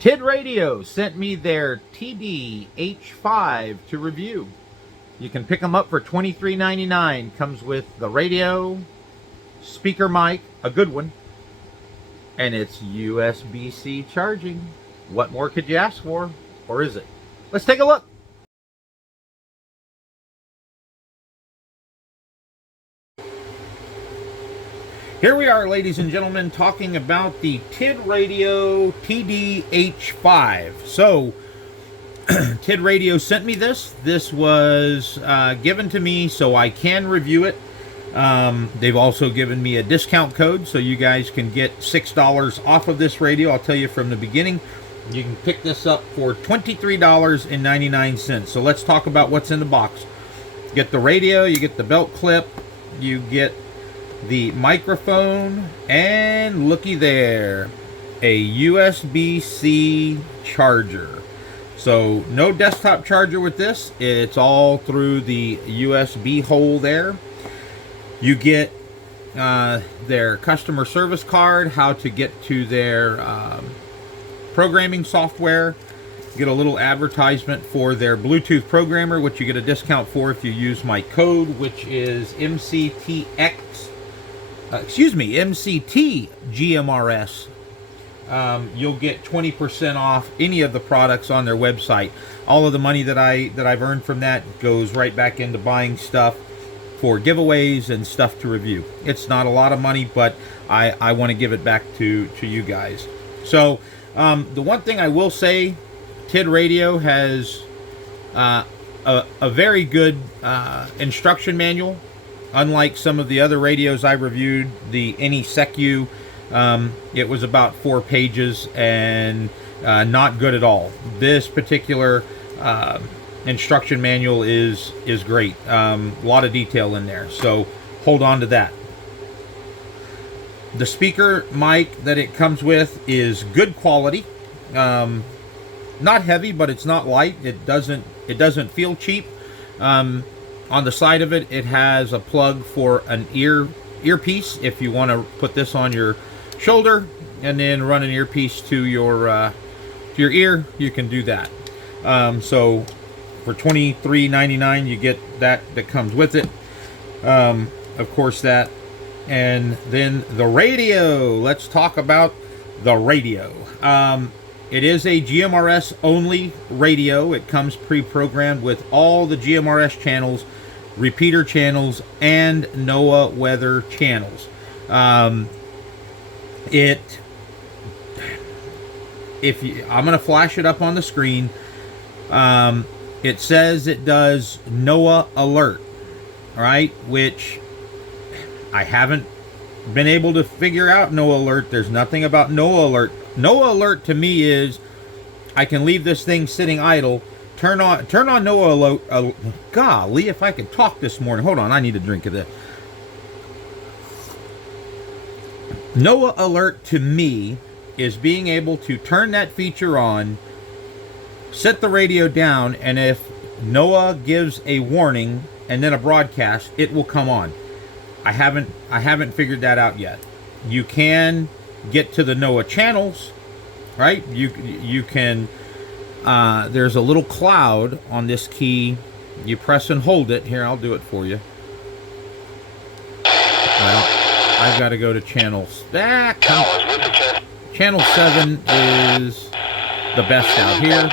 Tidradio sent me their TD-H5 to review. You can pick them up for $23.99. Comes with the radio, speaker mic, a good one, and it's USB-C charging. What more could you ask for? Or is it? Let's take a look. Here we are, ladies and gentlemen, talking about the Tidradio TD-H5. So, Tidradio sent me this. This was given to me so I can review it. They've also given me a discount code so you guys can get $6 off of this radio. I'll tell you from the beginning, you can pick this up for $23.99. So let's talk about what's in the box. You get the radio, you get the belt clip, you get the microphone, and looky there, a USB-C charger. So no desktop charger with this. It's all through the USB hole there. You get their customer service card, how to get to their programming software. Get a little advertisement for their Bluetooth programmer, which you get a discount for if you use my code, which is MCT GMRS. You'll get 20% off any of the products on their website. All of the money that I've earned from that goes right back into buying stuff for giveaways and stuff to review. It's not a lot of money, but I want to give it back to you guys. So the one thing I will say, Tidradio has a very good instruction manual. Unlike some of the other radios I reviewed, the NESECU, it was about 4 pages and not good at all. This particular instruction manual is great. A lot of detail in there, so hold on to that. The speaker mic that it comes with is good quality. Not heavy, but it's not light. It doesn't feel cheap. On the side of it, it has a plug for an earpiece. If you want to put this on your shoulder and then run an earpiece to your ear, you can do that. So for $23.99, you get that comes with it. Of course, that. And then the radio. Let's talk about the radio. It is a GMRS only radio. It comes pre-programmed with all the GMRS channels, repeater channels, and NOAA weather channels. I'm going to flash it up on the screen. It says it does NOAA alert, all right, which I haven't been able to figure out. NOAA alert. There's nothing about NOAA alert. NOAA alert to me is I can leave this thing sitting idle, turn on NOAA alert. Golly, if I could talk this morning. Hold on, I need a drink of this. NOAA alert to me is being able to turn that feature on, set the radio down, and if NOAA gives a warning and then a broadcast, it will come on. I haven't figured that out yet. You can get to the NOAA channels, right? You can there's a little cloud on this key. You press and hold it. Here, I'll do it for you. Well, I've got to go to channels. Channel 7 is the best out here.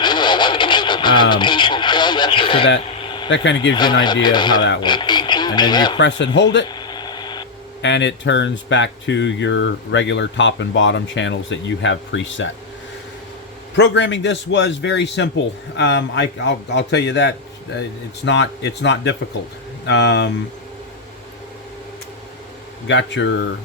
So that kind of gives you an idea of how that works. And then you press and hold it, and it turns back to your regular top and bottom channels that you have preset. Programming this was very simple. I'll tell you that it's not difficult. Got your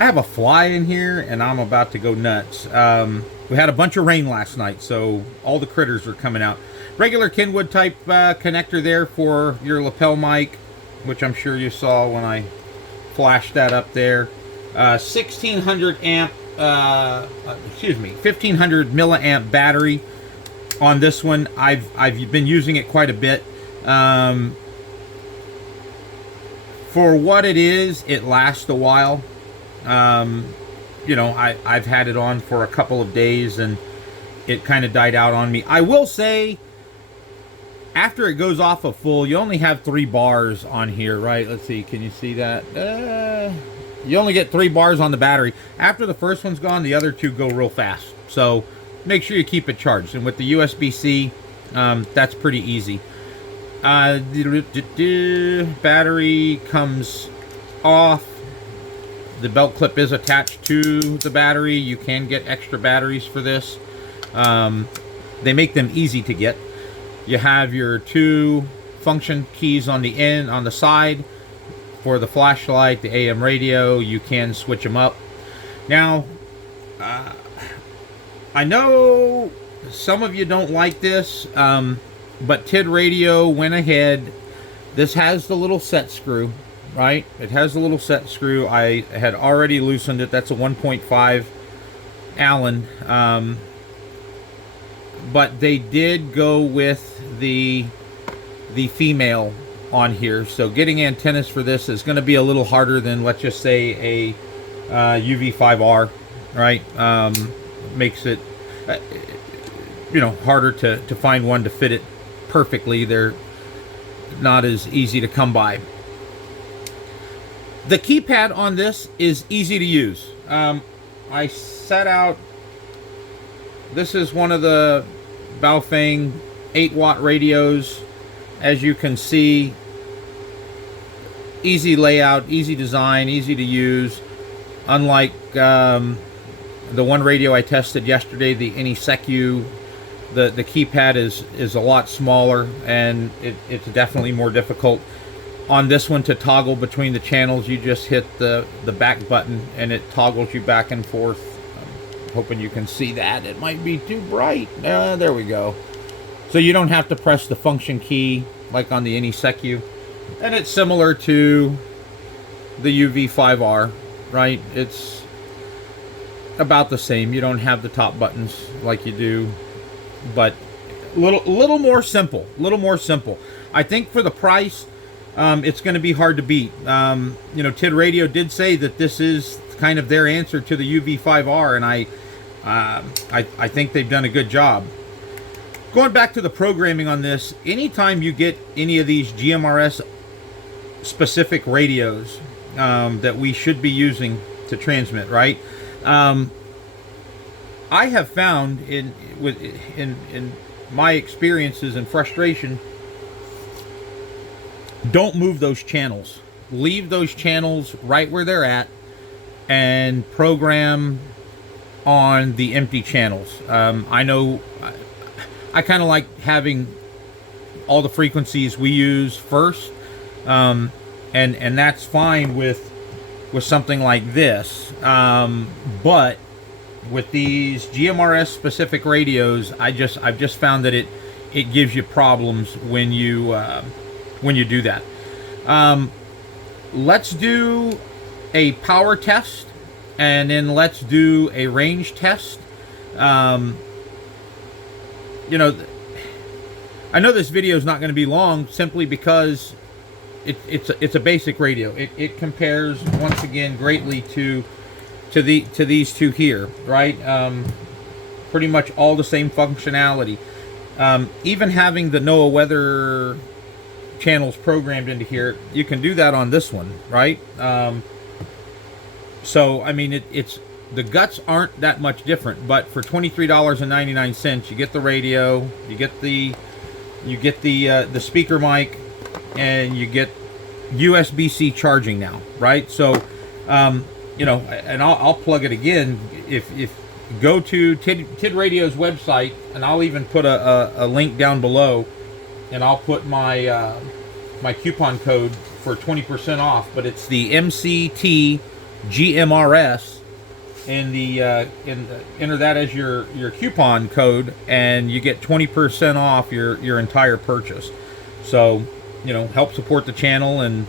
I have a fly in here, and I'm about to go nuts. We had a bunch of rain last night, so all the critters are coming out. Regular Kenwood type connector there for your lapel mic, which I'm sure you saw when I flashed that up there. 1500 milliamp battery on this one. I've been using it quite a bit. For what it is, it lasts a while. You know, I've had it on for a couple of days, and it kind of died out on me. I will say, after it goes off of full, you only have 3 bars on here, right? Let's see, can you see that? You only get 3 bars on the battery. After the first one's gone, the other 2 go real fast. So make sure you keep it charged. And with the USB-C, that's pretty easy. Battery comes off. The belt clip is attached to the battery. You can get extra batteries for this. They make them easy to get. You have your 2 function keys on the end, on the side for the flashlight, the AM radio. You can switch them up. Now, I know some of you don't like this, but Tidradio went ahead. This has the little set screw, right? It has the little set screw. I had already loosened it. That's a 1.5 Allen. But they did go with the female on here. So getting antennas for this is going to be a little harder than, let's just say, a UV5R, right? Makes it, you know, harder to find one to fit it perfectly. They're not as easy to come by. The keypad on this is easy to use. I set out, this is one of the Baofeng 8-watt radios. As you can see, easy layout, easy design, easy to use. Unlike the one radio I tested yesterday, the NOAA, the keypad is a lot smaller, and it's definitely more difficult. On this one, to toggle between the channels, you just hit the back button and it toggles you back and forth. I'm hoping you can see that. It might be too bright. There we go. So you don't have to press the function key like on the NOAA. And it's similar to the UV5R, right? It's about the same. You don't have the top buttons like you do, but a little more simple. A little more simple. I think for the price, it's going to be hard to beat. You know, Tidradio did say that this is kind of their answer to the UV5R, and I think they've done a good job. Going back to the programming on this, anytime you get any of these GMRS specific radios that we should be using to transmit, right? I have found in my experiences and frustration, don't move those channels. Leave those channels right where they're at and program on the empty channels. I know I kind of like having all the frequencies we use first, and that's fine with something like this. But with these GMRS specific radios, I've just found that it gives you problems when you do that. Let's do a power test, and then let's do a range test. You know, I know this video is not going to be long simply because it's a basic radio. It compares once again greatly to these two here, right? Pretty much all the same functionality. Even having the NOAA weather channels programmed into here, you can do that on this one, right? So I mean, it's the guts aren't that much different, but for $23.99, you get the radio, you get the speaker mic, and you get USB-C charging now, right? So, you know, and I'll plug it again. If go to Tidradio's website, and I'll even put a link down below, and I'll put my my coupon code for 20% off. But it's the MCT GMRS. And enter that as your coupon code, and you get 20% off your entire purchase. So, you know, help support the channel and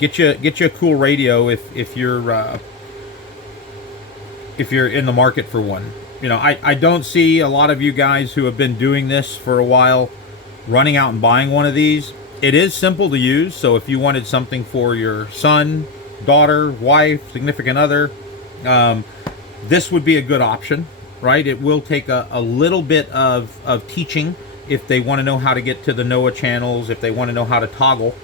get you a cool radio if you're in the market for one. You know, I don't see a lot of you guys who have been doing this for a while running out and buying one of these. It is simple to use, so if you wanted something for your son, daughter, wife, significant other, this would be a good option. right? It will take a little bit of teaching if they want to know how to get to the NOAA channels, if they want to know how to toggle.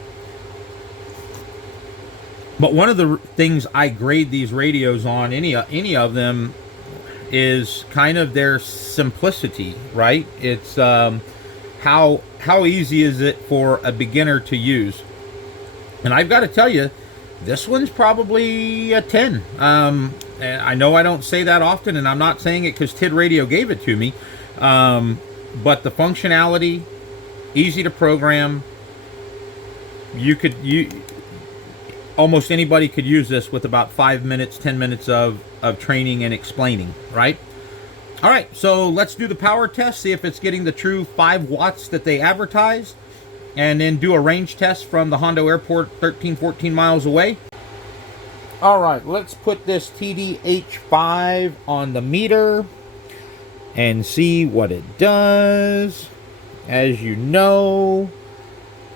But one of the things I grade these radios on, any of them, is kind of their simplicity, right? It's how easy is it for a beginner to use? And I've got to tell you, this one's probably a 10. And I know I don't say that often, and I'm not saying it because Tidradio gave it to me. But the functionality, easy to program. Almost anybody could use this with about 5 minutes, 10 minutes of training and explaining, right? All right, so let's do the power test, see if it's getting the true 5 watts that they advertised, and then do a range test from the Hondo Airport 13, 14 miles away. All right, let's put this TD-H5 on the meter and see what it does. As you know,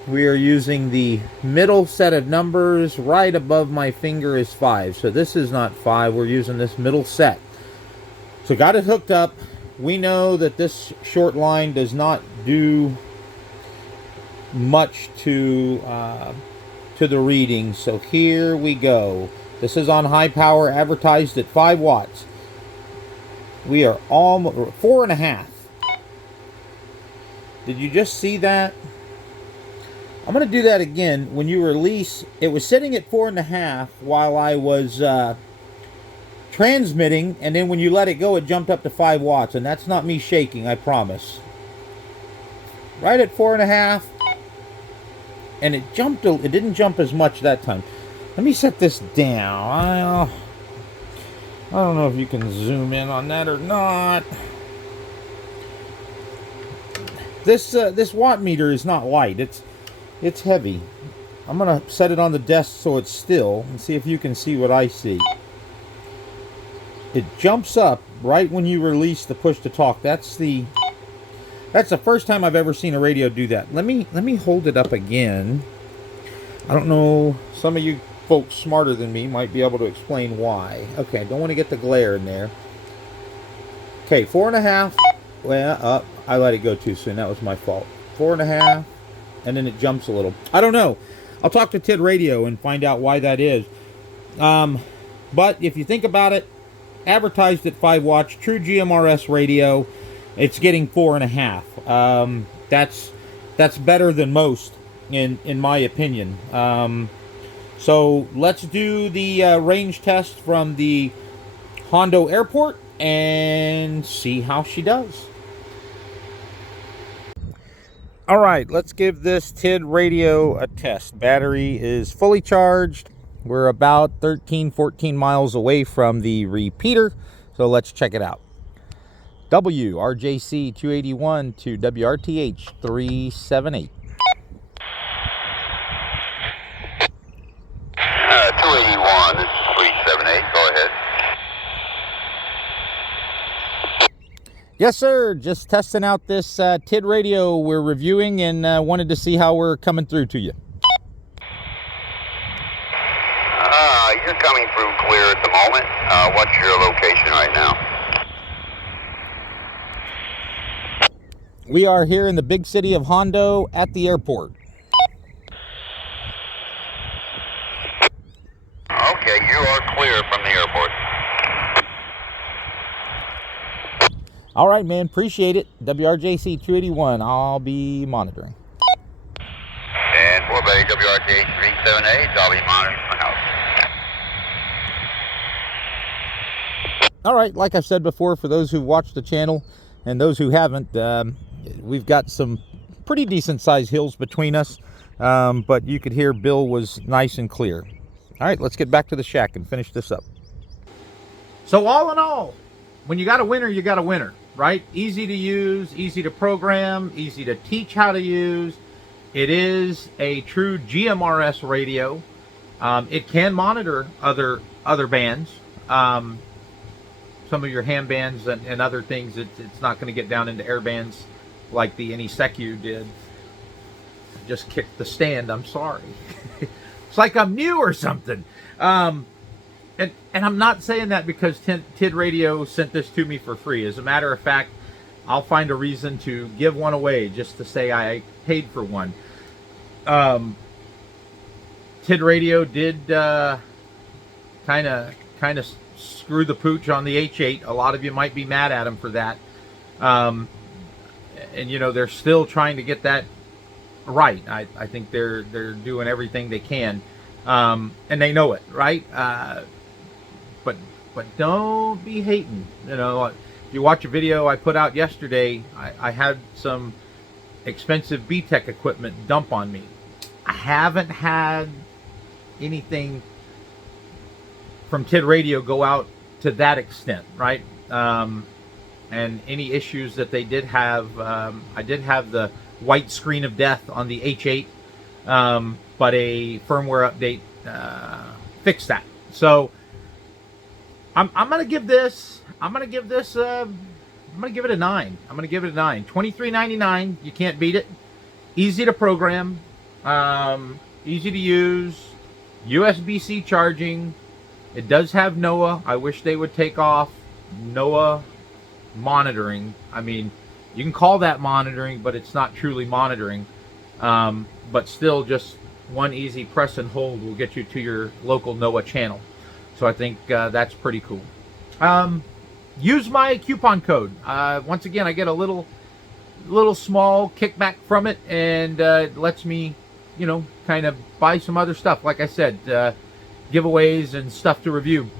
we are using the middle set of numbers. Right above my finger is 5. So this is not 5. We're using this middle set. So got it hooked up. We know that this short line does not do much to the reading. So here we go. This is on high power, advertised at 5 watts. We are almost 4.5. Did you just see that? I'm going to do that again. When you release, it was sitting at 4.5 while I was transmitting, and then when you let it go, it jumped up to 5 watts, and that's not me shaking, I promise. Right at 4.5, and it jumped. It didn't jump as much that time. Let me set this down. I don't know if you can zoom in on that or not. This watt meter is not light. It's heavy. I'm going to set it on the desk so it's still and see if you can see what I see. It jumps up right when you release the push to talk. That's the first time I've ever seen a radio do that. Let me hold it up again. I don't know, some of you folks smarter than me might be able to explain why. Okay, I don't want to get the glare in there. Okay, 4.5. Well, I let it go too soon. That was my fault. 4.5. And then it jumps a little. I don't know. I'll talk to Tidradio and find out why that is. But if you think about it, advertised at 5 watts, true GMRS radio, it's getting 4.5. That's better than most, in my opinion. So let's do the range test from the Hondo Airport and see how she does. All right, let's give this Tidradio a test. Battery is fully charged. We're about 13, 14 miles away from the repeater, so let's check it out. WRJC 281 to WRTH 378. 281, this is 378, go ahead. Yes, sir. Just testing out this Tidradio we're reviewing and wanted to see how we're coming through to you. You're coming through clear at the moment. What's your location right now? We are here in the big city of Hondo at the airport. Okay, you are clear from the airport. All right, man. Appreciate it. WRJC 281. I'll be monitoring. And for Bay WRTH 378, I'll be monitoring my house. All right, like I've said before, for those who've watched the channel and those who haven't, we've got some pretty decent sized hills between us, but you could hear Bill was nice and clear. All right, let's get back to the shack and finish this up. So all in all, when you got a winner, you got a winner, right? Easy to use, easy to program, easy to teach how to use. It is a true GMRS radio. It can monitor other bands. Some of your ham bands and other things. It's not going to get down into air bands like the NESECU did. Just kicked the stand, I'm sorry. It's like I'm new or something. And I'm not saying that because Tidradio sent this to me for free. As a matter of fact, I'll find a reason to give one away just to say I paid for one. Tidradio did kind of screw the pooch on the H8. A lot of you might be mad at him for that. And you know, they're still trying to get that right. I think they're doing everything they can, and they know it, right? But don't be hating. You know, if you watch a video I put out yesterday, I had some expensive BTEC equipment dump on me. I haven't had anything from Tidradio go out to that extent, right? And any issues that they did have, I did have the white screen of death on the H8, but a firmware update fixed that. So I'm gonna give this. I'm gonna give it a 9. I'm gonna give it a 9. $23.99. You can't beat it. Easy to program, easy to use, USB-C charging. It does have NOAA. I wish they would take off NOAA monitoring. I mean, you can call that monitoring, but it's not truly monitoring. But still, just one easy press and hold will get you to your local NOAA channel. So I think that's pretty cool. Use my coupon code. Once again, I get a little small kickback from it, and it lets me, you know, kind of buy some other stuff. Like I said, giveaways and stuff to review.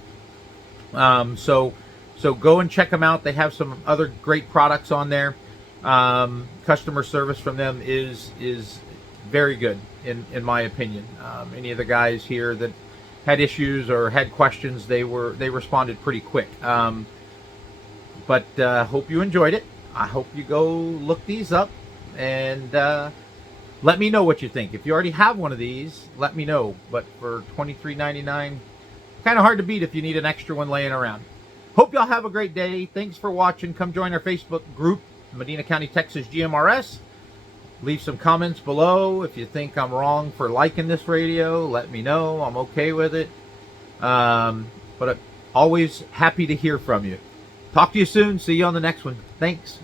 So go and check them out. They have some other great products on there. Customer service from them is very good in my opinion. Any of the guys here that had issues or had questions, they responded pretty quick. But hope you enjoyed it. I hope you go look these up and let me know what you think. If you already have one of these, let me know. But for $23.99, kind of hard to beat if you need an extra one laying around. Hope y'all have a great day. Thanks for watching. Come join our Facebook group, Medina County, Texas GMRS. Leave some comments below. If you think I'm wrong for liking this radio, let me know. I'm okay with it. But I'm always happy to hear from you. Talk to you soon. See you on the next one. Thanks.